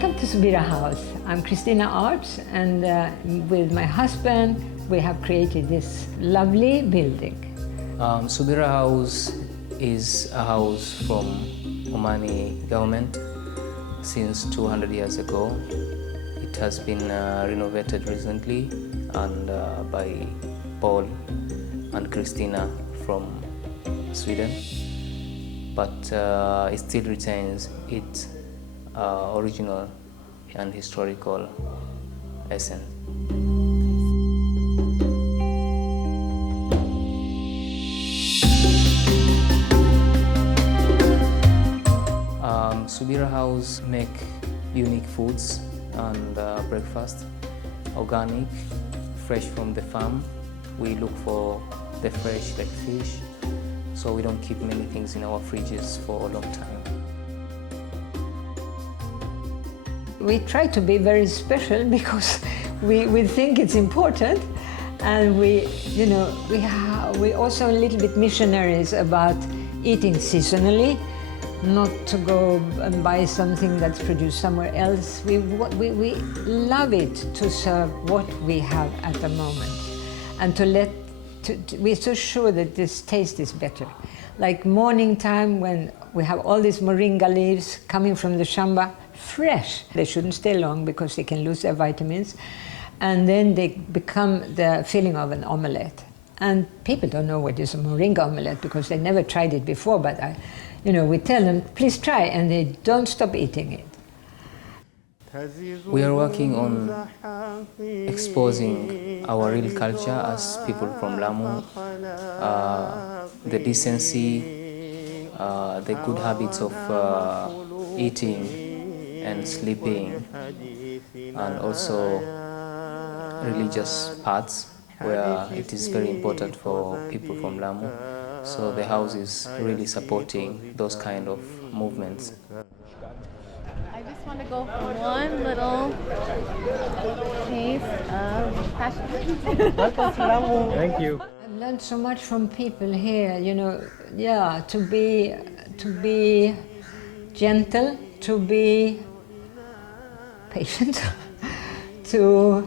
Welcome to Subira House. I'm Christina Arts, and with my husband we have created this lovely building. Subira House is a house from Omani government since 200 years ago. It has been renovated recently and by Paul and Christina from Sweden, but it still retains its original and historical essence. Subira House make unique foods and breakfast, organic, fresh from the farm. We look for the fresh like fish, so we don't keep many things in our fridges for a long time. We try to be very special because we think it's important, and we also a little bit missionaries about eating seasonally, not to go and buy something that's produced somewhere else. We love it to serve what we have at the moment, and we're so sure that this taste is better. Like morning time when we have all these moringa leaves coming from the shamba, fresh. They shouldn't stay long because they can lose their vitamins, and then they become the filling of an omelette. And people don't know what is a moringa omelette because they never tried it before, but we tell them, please try, and they don't stop eating it. We are working on exposing our real culture as people from Lamu, the decency, the good habits of eating and sleeping, and also religious parts where it is very important for people from Lamu. So the house is really supporting those kind of movements. I just want to go for one little taste of passion. Welcome to Lamu. Thank you. I've learned so much from people here, to be gentle, to be patient, to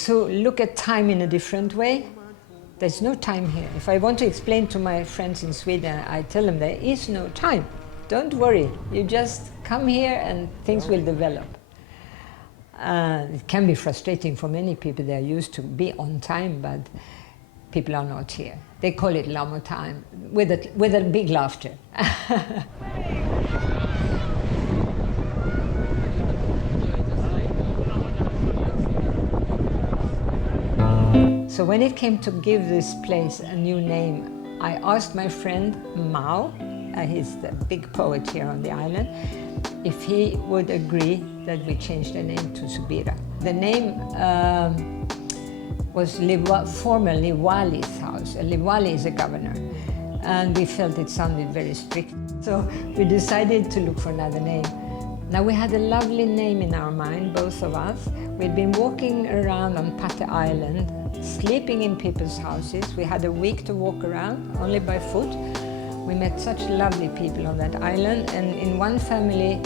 look at time in a different way. There's no time here. If I want to explain to my friends in Sweden, I tell them there is no time. Don't worry, you just come here and things will develop. It can be frustrating for many people. They're used to be on time, but people are not here. They call it Lamu time, with a big laughter. So when it came to give this place a new name, I asked my friend Mao, he's the big poet here on the island, if he would agree that we change the name to Subira. The name was formerly Liwali's house. A liwali is a governor, and we felt it sounded very strict. So we decided to look for another name. Now we had a lovely name in our mind, both of us. We'd been walking around on Pate Island, sleeping in people's houses. We had a week to walk around, only by foot. We met such lovely people on that island, and in one family,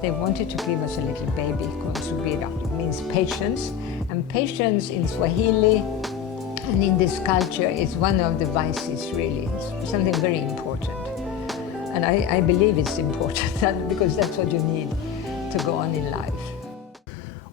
they wanted to give us a little baby called Subira. It means patience, and patience in Swahili and in this culture is one of the vices, really. It's something very important. And I believe it's important because that's what you need to go on in life.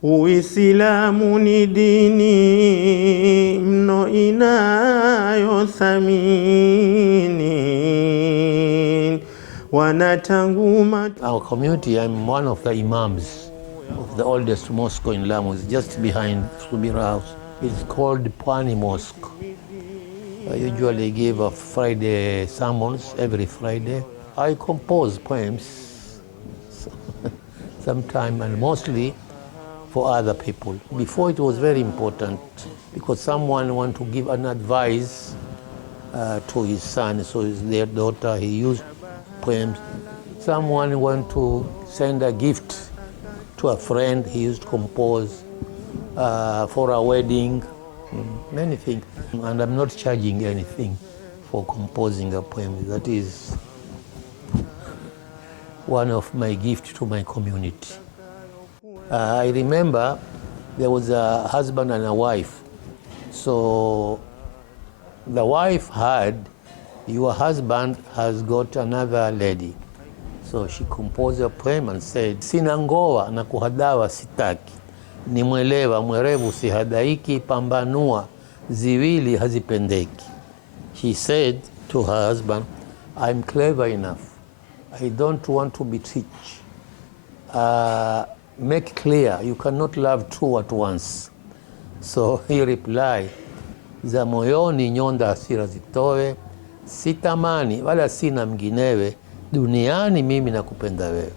Uislamu ni dini mno inayothamini wanatanguma. Our community, I'm one of the imams of the oldest mosque in Lamu. It's just behind Subira House. It's called Pani Mosque. I usually give a Friday sermons every Friday. I compose poems sometimes, and mostly for other people. Before it was very important because someone want to give an advice to his son, so their daughter, he used poems. Someone want to send a gift to a friend, he used to compose for a wedding, many things. And I'm not charging anything for composing a poem. That is one of my gifts to my community. I remember there was a husband and a wife. So the wife heard, your husband has got another lady. So she composed a poem and said, sina ngoa na kuhadawa sitaki, ni mwelewa mwerevu sihadaiki, pambanua ziwili hazipendeki. She said to her husband, I'm clever enough. I don't want to be rich. Make clear, you cannot love two at once. So he replied, za moyoni nyonda hasira zitowe, sitamani wala sina mginewe, duniani mimi nakupenda wewe.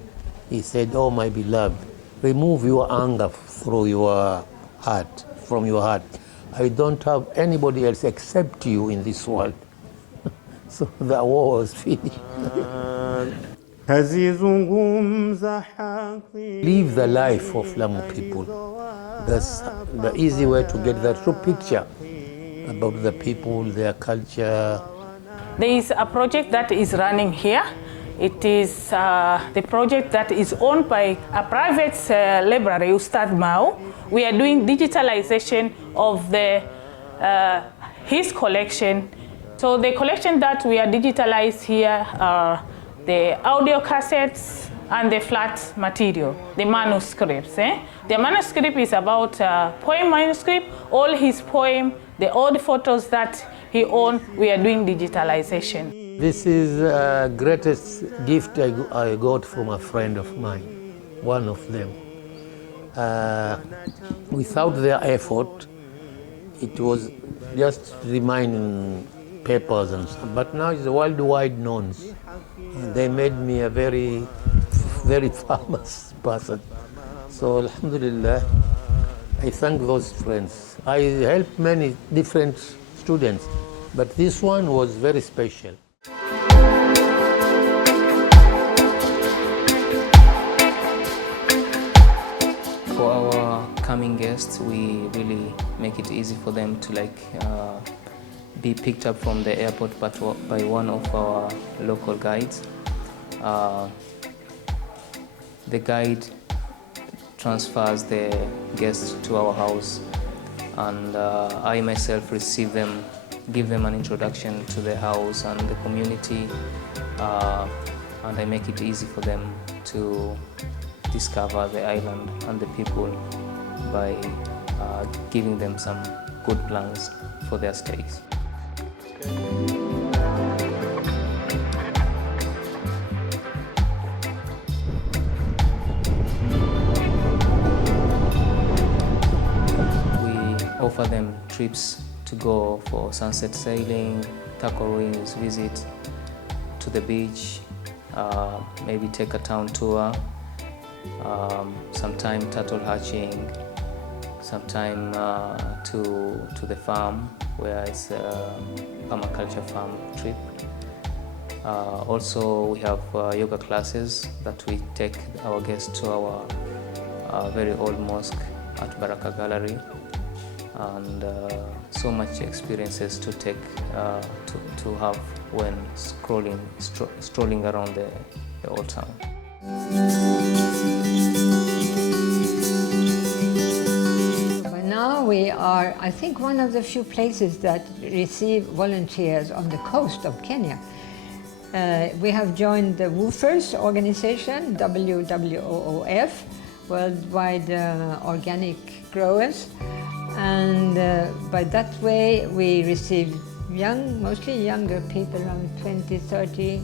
He said, oh my beloved, remove your anger through your heart, from your heart. I don't have anybody else except you in this world. So the war was finished. Live the life of Lamu people. That's the easy way to get the true picture about the people, their culture. There is a project that is running here. It is the project that is owned by a private library, Ustad Mao. We are doing digitalization of his collection. So the collection that we are digitalized here are the audio cassettes and the flat material, the manuscripts. The manuscript is about poem manuscript. All his poem, all the photos that he owned, we are doing digitalization. This is the greatest gift I got from a friend of mine, one of them. Without their effort, it was just remaining papers and stuff, but now it's worldwide known. They made me a very, very famous person. So Alhamdulillah, I thank those friends. I helped many different students, but this one was very special. For our coming guests, we really make it easy for them to be picked up from the airport by one of our local guides. The guide transfers the guests to our house, and I myself receive them, give them an introduction to the house and the community, and I make it easy for them to discover the island and the people by giving them some good plans for their stays. Offer them trips to go for sunset sailing, tackle ruins, visit to the beach, maybe take a town tour, sometime turtle hatching, sometime to the farm where it's a permaculture farm trip. Also we have yoga classes that we take our guests to our very old mosque at Baraka Gallery. And so much experiences to take to have when strolling around the old town. By now we are, I think, one of the few places that receive volunteers on the coast of Kenya. We have joined the WOOFers organization, WWOOF, Worldwide Organic Growers. And by that way, we receive mostly younger people, around 20, 30, in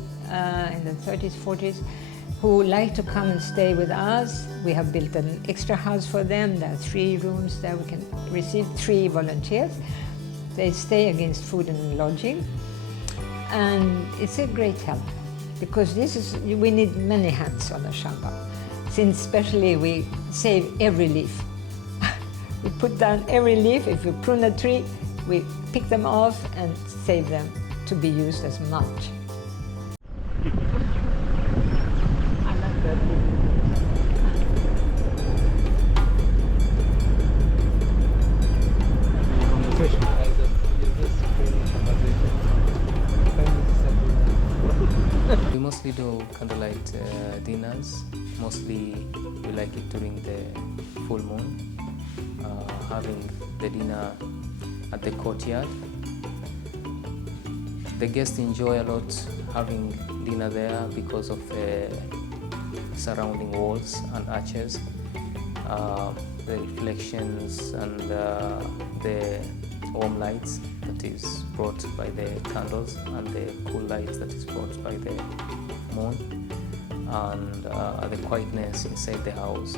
the 30s, 40s, who like to come and stay with us. We have built an extra house for them. There are 3 rooms there. We can receive 3 volunteers. They stay against food and lodging. And it's a great help, because we need many hands on the shamba, since especially we save every leaf. We put down every leaf. If we prune a tree, we pick them off and save them to be used as mulch. We mostly we do candlelight dinners. Mostly we like it during the full moon, having the dinner at the courtyard. The guests enjoy a lot having dinner there because of the surrounding walls and arches, the reflections and the warm lights that is brought by the candles and the cool lights that is brought by the moon, and the quietness inside the house.